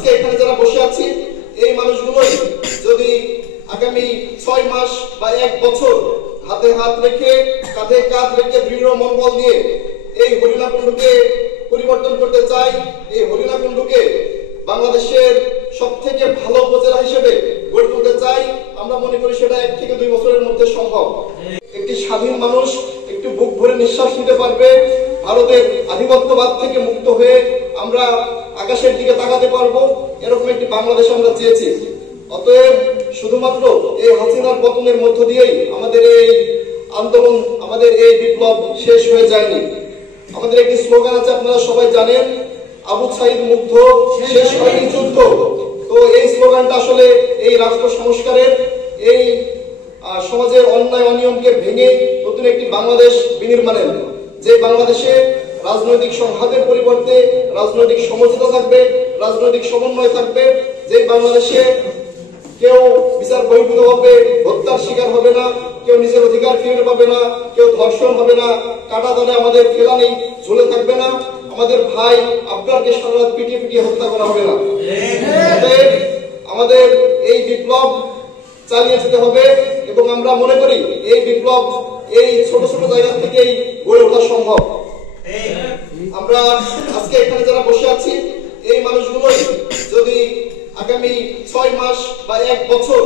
আজকে এখানে যারা বসে আছি এই মানুষগুলোই যদি আগামী 6 মাস বা 1 বছর হাতে হাত রেখে কাঁধে কাঁধ রেখে দৃঢ় মনোবল নিয়ে এই হরিণাকুণ্ডুকে পরিবর্তন করতে চাই, এই হরিণাকুণ্ডুকে বাংলাদেশের সবথেকে ভালো উপজেলা হিসেবে গড়ে তুলতে চাই, আমরা মনে করি সেটা 1 থেকে 2 বছরের মধ্যে সম্ভব। একটি স্বাধীন মানুষ একটু বুক ভরে নিঃশ্বাস নিতে পারবে, ভারতের আধিপত্যবাদ থেকে মুক্ত হয়ে আমরা আকাশের দিকে তাকাতে পারবো, এরকম একটি বাংলাদেশ আমরা চেয়েছি। অতএব শুধুমাত্র এই হাসিনার পতনের মধ্য দিয়েই আমাদের এই আন্দোলন, আমাদের এই বিপ্লব শেষ হয়ে যায়নি। আমাদের একটি স্লোগান আছে, আপনারা সবাই জানেন, আবু সাইদ মুগ্ধ, শেষ হয়নি যুদ্ধ। তো এই স্লোগানটা আসলে এই রাষ্ট্র সংস্কারের, এই সমাজের অন্যায় অনিয়মকে ভেঙে নতুন একটি বাংলাদেশ বিনির্মাণের, যে বাংলাদেশে রাজনৈতিক সংঘাতের পরিবর্তে রাজনৈতিক সমঝোতা থাকবে, রাজনৈতিক সমন্বয় থাকবে, যে বাংলাদেশে কেউ বিচার বহির্ভূতভাবে হত্যার শিকার হবে না, কেউ নিজের অধিকার ফিরে পাবে না, কেউ ধর্ষণ হবে না, কাটা দানে আমাদের ফেলানি ঝুলে থাকবে না, আমাদের ভাই আবরারকে সারা রাত পিটিয়ে পিটিয়ে হত্যা করা হবে না। আমাদের এই বিপ্লব চালিয়ে যেতে হবে এবং আমরা মনে করি এই বিপ্লব এই ছোট ছোট জায়গা থেকেই গড়ে ওঠা সম্ভব। আমরা আজকে এখানে যারা বসে আছি এই মানুষগুলোই যদি আগামী 6 মাস বা 1 বছর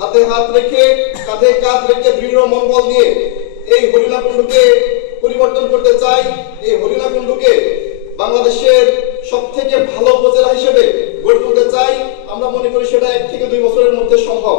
হাতে হাত রেখে কাঁধে কাঁধ রেখে দৃঢ় মনোবল নিয়ে এই হরিণাকুণ্ডুকে পরিবর্তন করতে চাই, এই হরিণাকুণ্ডুকে বাংলাদেশের সবথেকে ভালো উপজেলা হিসেবে গড়ে তুলতে চাই, আমরা মনে করি সেটা 1 থেকে 2 বছরের মধ্যে সম্ভব।